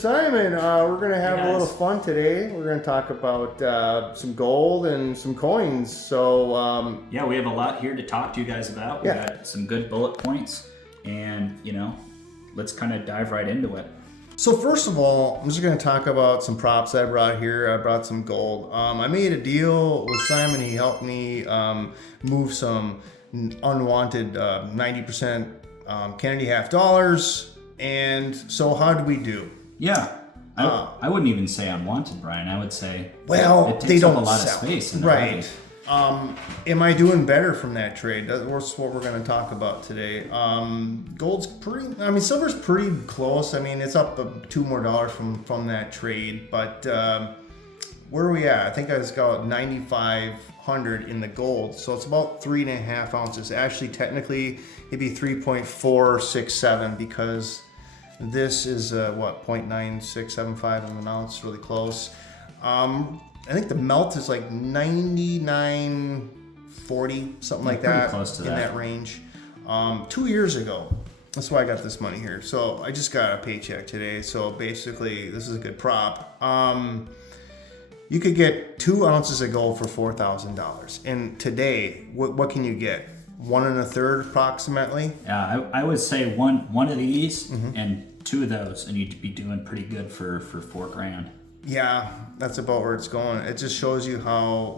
Simon. We're going to have a little fun today. We're going to talk about some gold and some coins. So, yeah, we have a lot here to talk to you guys about. We got some good bullet points, and, let's kind of dive right into it. So first of all, I'm just going to talk about some props I brought here. I brought some gold. I made a deal with Simon. He helped me move some unwanted 90% Kennedy half dollars. And so how did we do? Yeah, I wouldn't even say unwanted, Brian. I would say it takes they don't up a lot of space. In right. Am I doing better from that trade? That's what we're going to talk about today. Gold's silver's pretty close. It's up $2 more from that trade. But where are we at? I think I was got 9,500 in the gold. So it's about 3.5 ounces. Actually, technically, it'd be 3.467 because this is 0.9675 of an ounce, really close. I think the melt is like 99.40, something like that, close to in that range. 2 years ago, that's why I got this money here. So I just got a paycheck today. So basically, this is a good prop. You could get 2 ounces of gold for $4,000. And today, what can you get? 1 1/3 approximately. Yeah, I would say one of these and 2 of those, and you'd be doing pretty good for $4,000. Yeah, that's about where it's going. It just shows you how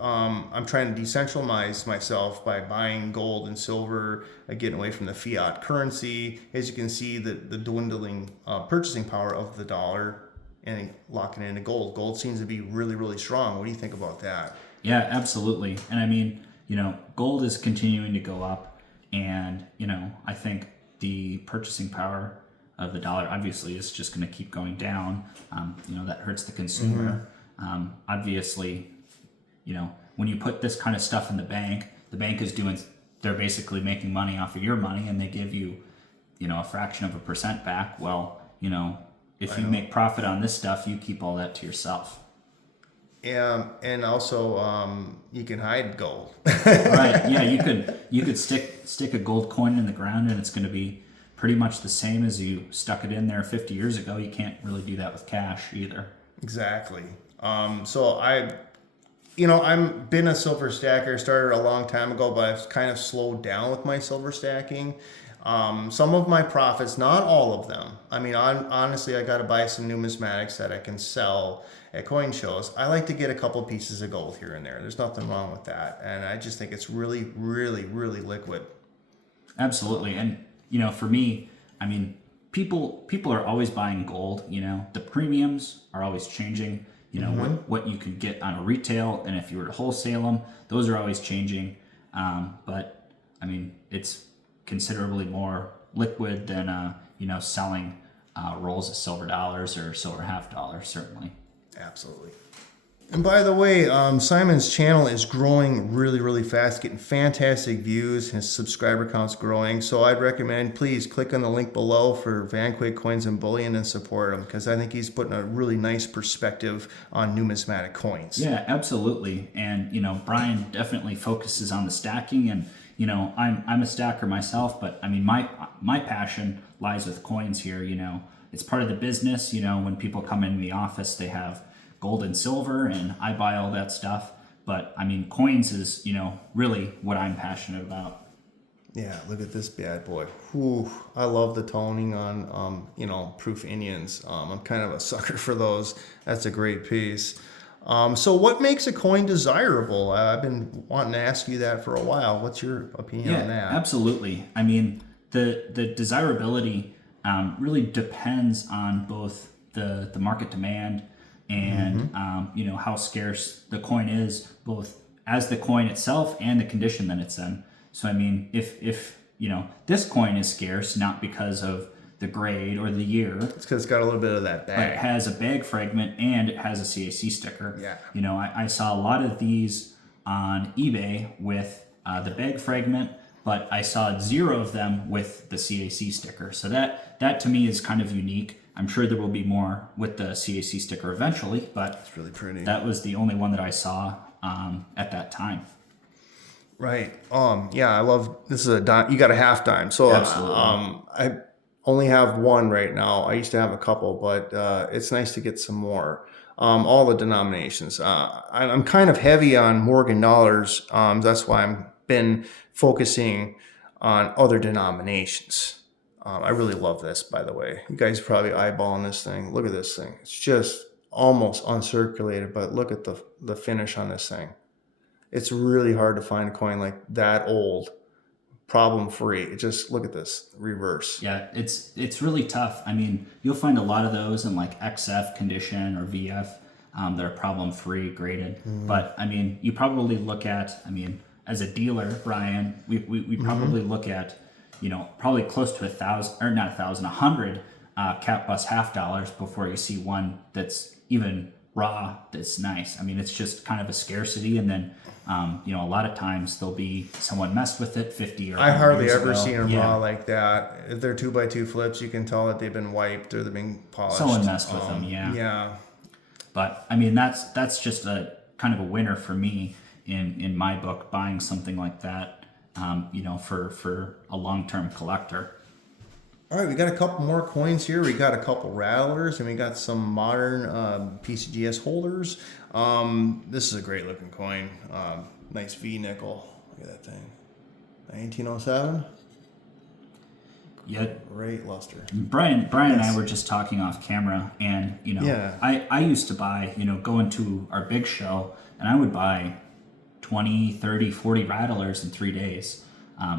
I'm trying to decentralize myself by buying gold and silver, getting away from the fiat currency. As you can see, the dwindling purchasing power of the dollar and locking into gold. Gold seems to be really, really strong. What do you think about that? Yeah, absolutely. And gold is continuing to go up, and I think the purchasing power of the dollar obviously is just going to keep going down. That hurts the consumer. Obviously, when you put this kind of stuff in the bank is they're basically making money off of your money, and they give you, a fraction of a percent back. Well, if you make profit on this stuff, you keep all that to yourself. Yeah, and also you can hide gold. Right. Yeah, you could stick a gold coin in the ground, and it's going to be pretty much the same as you stuck it in there 50 years ago. You can't really do that with cash either. Exactly. So I've been a silver stacker, started a long time ago, but I've kind of slowed down with my silver stacking. Some of my profits, not all of them. Honestly, I got to buy some numismatics that I can sell at coin shows. I like to get a couple pieces of gold here and there. There's nothing wrong with that. And I just think it's really, really, really liquid. Absolutely. And for me, people are always buying gold. The premiums are always changing. What you can get on a retail, and if you were to wholesale them, those are always changing. But it's considerably more liquid than selling rolls of silver dollars or silver half dollars, certainly. Absolutely. And by the way, Simon's channel is growing really, really fast, getting fantastic views. His subscriber count's growing. So I'd recommend, please click on the link below for Vanquig Coins and Bullion and support him, because I think he's putting a really nice perspective on numismatic coins. Yeah, absolutely. And, Brian definitely focuses on the stacking, and, I'm a stacker myself, but my passion lies with coins here. It's part of the business. When people come into the office, they have gold and silver, and I buy all that stuff. But coins is, really what I'm passionate about. Yeah, look at this bad boy. Whew, I love the toning on, proof Indians. I'm kind of a sucker for those. That's a great piece. So what makes a coin desirable? I've been wanting to ask you that for a while. What's your opinion on that? Absolutely. The desirability really depends on both the market demand and how scarce the coin is, both as the coin itself and the condition that it's in. So if this coin is scarce, not because of the grade or the year, it's because it's got a little bit of that bag. But it has a bag fragment and it has a CAC sticker. Yeah. I saw a lot of these on eBay with the bag fragment, but I saw 0 of them with the CAC sticker. So that to me is kind of unique. I'm sure there will be more with the CAC sticker eventually, but it's really pretty. That was the only one that I saw at that time. Right. Yeah, I love, this is a dime. You got a half dime. So absolutely. only have one right now. I used to have a couple, but it's nice to get some more. All the denominations. I'm kind of heavy on Morgan dollars. That's why I've been focusing on other denominations. I really love this, by the way. You guys are probably eyeballing this thing. Look at this thing. It's just almost uncirculated, but look at the finish on this thing. It's really hard to find a coin like that old, problem free. Just look at this reverse. Yeah, it's really tough. I mean, you'll find a lot of those in like XF condition or VF that are problem free graded. But I mean, you probably look at, I mean, as a dealer, Brian, we probably look at, you know, probably close to 1,000, or not 1,000, 100 cap bus half dollars before you see one that's even raw that's nice. I mean, it's just kind of a scarcity, and then you know, a lot of times there'll be someone messed with it 50 or I hardly years ever ago. see them Yeah. raw like that. If they're 2x2 flips, you can tell that they've been wiped or they've been polished. Someone messed with them, yeah. Yeah. But I mean, that's just a kind of a winner for me in my book, buying something like that, you know, for a long-term collector. All right, we got a couple more coins here. We got a couple rattlers, and we got some modern PCGS holders. This is a great looking coin. Nice V nickel. Look at that thing. 1907. Yeah. Great luster. Brian and I were just talking off camera, and you know, Yeah. I used to buy, you know, go into our big show, and I would buy 20, 30, 40 rattlers in 3 days,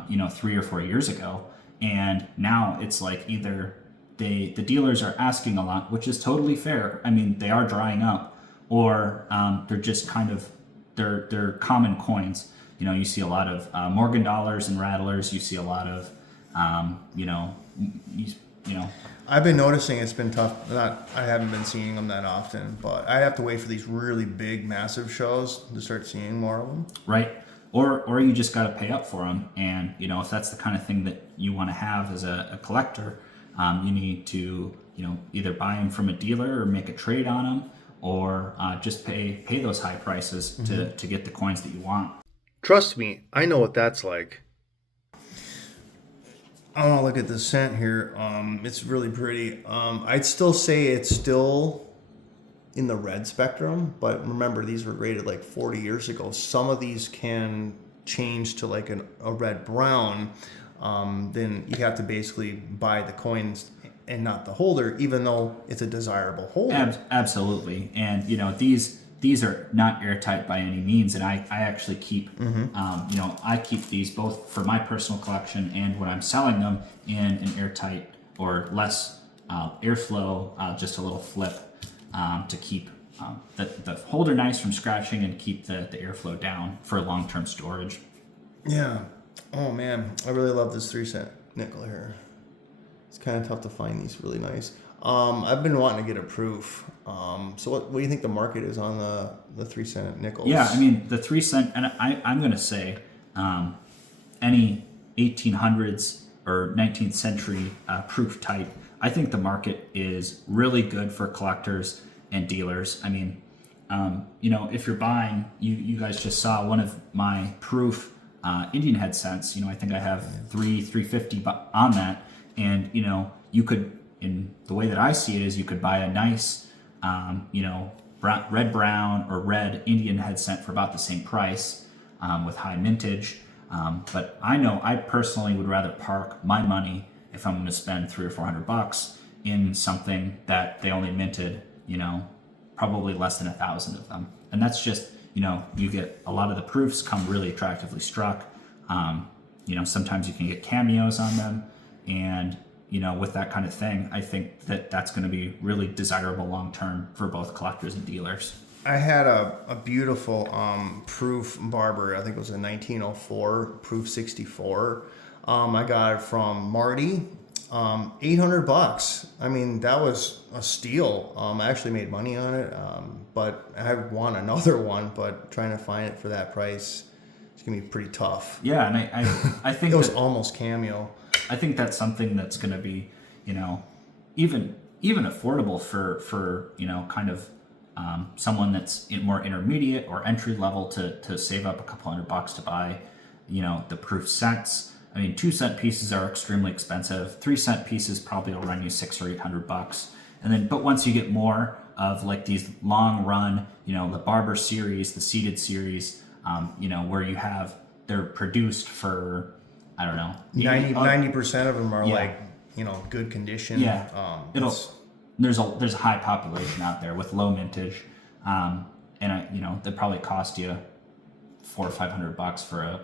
you know, 3 or 4 years ago. And now it's like either the dealers are asking a lot, which is totally fair. I mean, they are drying up, or they're just kind of, they're common coins. You know, you see a lot of Morgan dollars and rattlers. You see a lot of, you know, you know. I've been noticing it's been tough. I haven't been seeing them that often, but I have to wait for these really big, massive shows to start seeing more of them. Right. Or you just got to pay up for them. And, you know, if that's the kind of thing that you want to have as a collector, you need to, you know, either buy them from a dealer or make a trade on them, or just pay those high prices to get the coins that you want. Trust me, I know what that's like. I want to look at the scent here. It's really pretty. I'd still say it's still in the red spectrum, but remember, these were graded like 40 years ago. Some of these can change to like a red brown. Then you have to basically buy the coins and not the holder, even though it's a desirable holder. Absolutely. And, you know, these are not airtight by any means, and I actually keep, you know, I keep these both for my personal collection and when I'm selling them in an airtight or less airflow, just a little flip to keep the holder nice from scratching and keep the airflow down for long-term storage. Yeah. Oh man, I really love this 3-cent nickel here. It's kind of tough to find these really nice. I've been wanting to get a proof. So what do you think the market is on the 3-cent nickels? Yeah, I mean, the 3-cent, and I'm going to say any 1800s or 19th century proof type, I think the market is really good for collectors and dealers. I mean, you know, if you're buying, you guys just saw one of my proof Indian head cents. You know, I think I have 350 on that, and you know, you could, in the way that I see it, is you could buy a nice, you know, red brown or red Indian head cent for about the same price with high mintage. But I know I personally would rather park my money if I'm going to spend $300 or $400 in something that they only minted, you know, probably less than 1,000 of them. And that's just, you know, you get a lot of the proofs come really attractively struck. You know, sometimes you can get cameos on them, and you know, with that kind of thing, I think that that's going to be really desirable long term for both collectors and dealers. I had a beautiful proof barber. I think it was a 1904 proof 64. I got it from Marty. $800. I mean, that was a steal. I actually made money on it, but I want another one. But trying to find it for that price, it's gonna be pretty tough. Yeah, and I think it was almost cameo. I think that's something that's going to be, you know, even affordable for you know, kind of someone that's more intermediate or entry level to save up a couple $100 to buy, you know, the proof sets. I mean, 2-cent pieces are extremely expensive. 3-cent pieces probably will run you $600 or $800. And then, but once you get more of like these long run, you know, the Barber series, the seated series, you know, where you have, they're produced for, I don't know, 90% of them are like, you know, good condition. Yeah. There's a high population out there with low mintage. And you know, they probably cost you $400 or $500 for a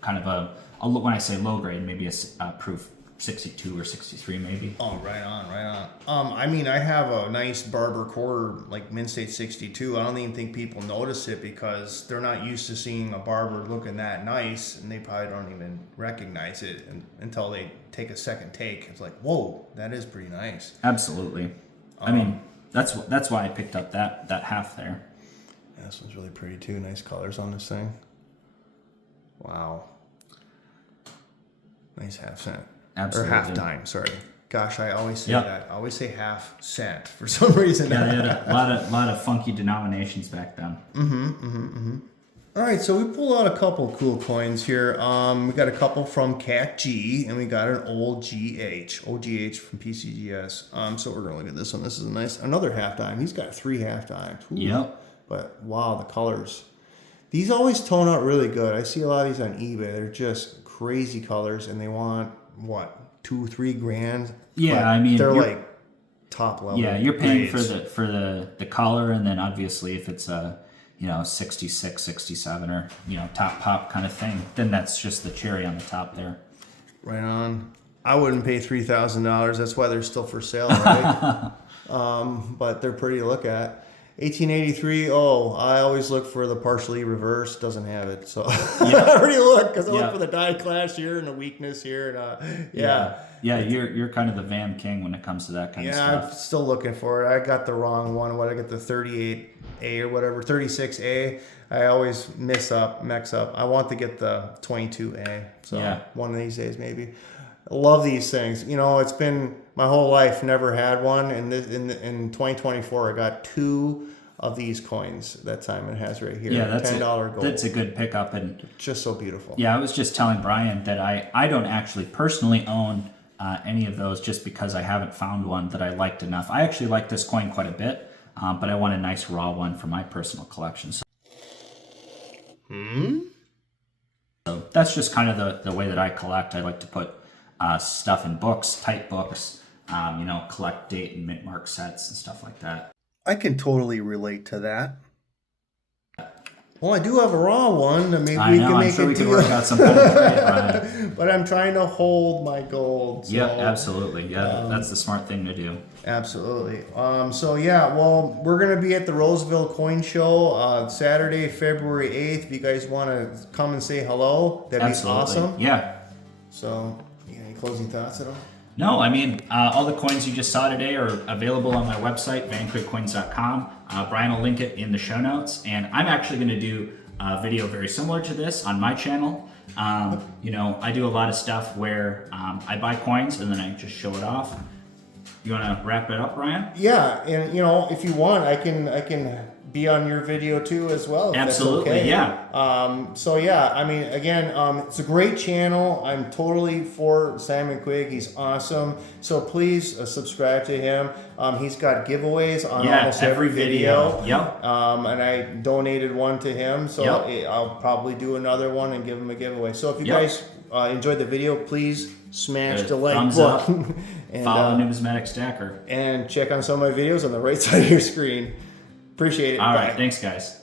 kind of a when I say low grade, maybe a proof 62 or 63 maybe. Oh, right on. I mean, I have a nice Barber quarter, like Mint State 62. I don't even think people notice it because they're not used to seeing a Barber looking that nice, and they probably don't even recognize it until they take a second take. It's like, whoa, that is pretty nice. Absolutely. I mean, that's why I picked up that half there. Yeah, this one's really pretty too. Nice colors on this thing. Wow. Nice half cent. Absolutely. Or half dime, sorry. Gosh, I always say that. I always say half cent for some reason. Yeah, they had a lot of funky denominations back then. All right, so we pulled out a couple cool coins here. We got a couple from Cat G, and we got an old OGH from PCGS. So we're gonna look at this one. This is a nice, another half dime. He's got 3 half dimes. Ooh. Yep. But wow, the colors. These always tone out really good. I see a lot of these on eBay. They're just crazy colors, and they want what, $2-3 grand? Yeah, but I mean they're like top level. Yeah, you're paying grades. for the color, and then obviously if it's a, you know, 66, 67 or, you know, top pop kind of thing, then that's just the cherry on the top there. Right on. I wouldn't pay $3,000. That's why they're still for sale, right? But they're pretty to look at. 1883. Oh, I always look for the partially reverse. Doesn't have it, so I already look because I look for the die clash here and the weakness here, and yeah. You're kind of the Vam King when it comes to that kind of stuff. Yeah, I'm still looking for it. I got the wrong one. I got the 38A or whatever, 36A. I always mix up. I want to get the 22A. So one of these days maybe. I love these things. You know, it's been my whole life never had one, and in 2024 I got 2 of these coins that Simon has right here. Yeah, that's $10 gold. That's a good pickup, and just so beautiful. Yeah, I was just telling Brian that I don't actually personally own any of those just because I haven't found one that I liked enough. I actually like this coin quite a bit, but I want a nice raw one for my personal collection. So that's just kind of the way that I collect. I like to put stuff in books, tight books, you know, collect date and mint mark sets and stuff like that. I can totally relate to that. Well, I do have a raw one. Maybe we can make it. We can work out something. But I'm trying to hold my gold. So, yeah, absolutely. Yeah, that's the smart thing to do. Absolutely. So yeah, well, we're gonna be at the Roseville Coin Show Saturday, February 8th. If you guys want to come and say hello, that'd be awesome. Yeah. So, any closing thoughts at all? No, I mean, all the coins you just saw today are available on my website, vanquigcoins.com. Brian will link it in the show notes. And I'm actually going to do a video very similar to this on my channel. You know, I do a lot of stuff where I buy coins and then I just show it off. You want to wrap it up, Brian? Yeah, and you know, if you want, I can be on your video too as well. Absolutely, okay. Yeah. So yeah, I mean, again, it's a great channel. I'm totally for Simon Quigg. He's awesome. So please subscribe to him. He's got giveaways on almost every video. Yep. And I donated one to him, so I'll probably do another one and give him a giveaway. So if you guys enjoyed the video, please smash the like button. And follow Numismatic Stacker. And check on some of my videos on the right side of your screen. Appreciate it. All right. Thanks, guys.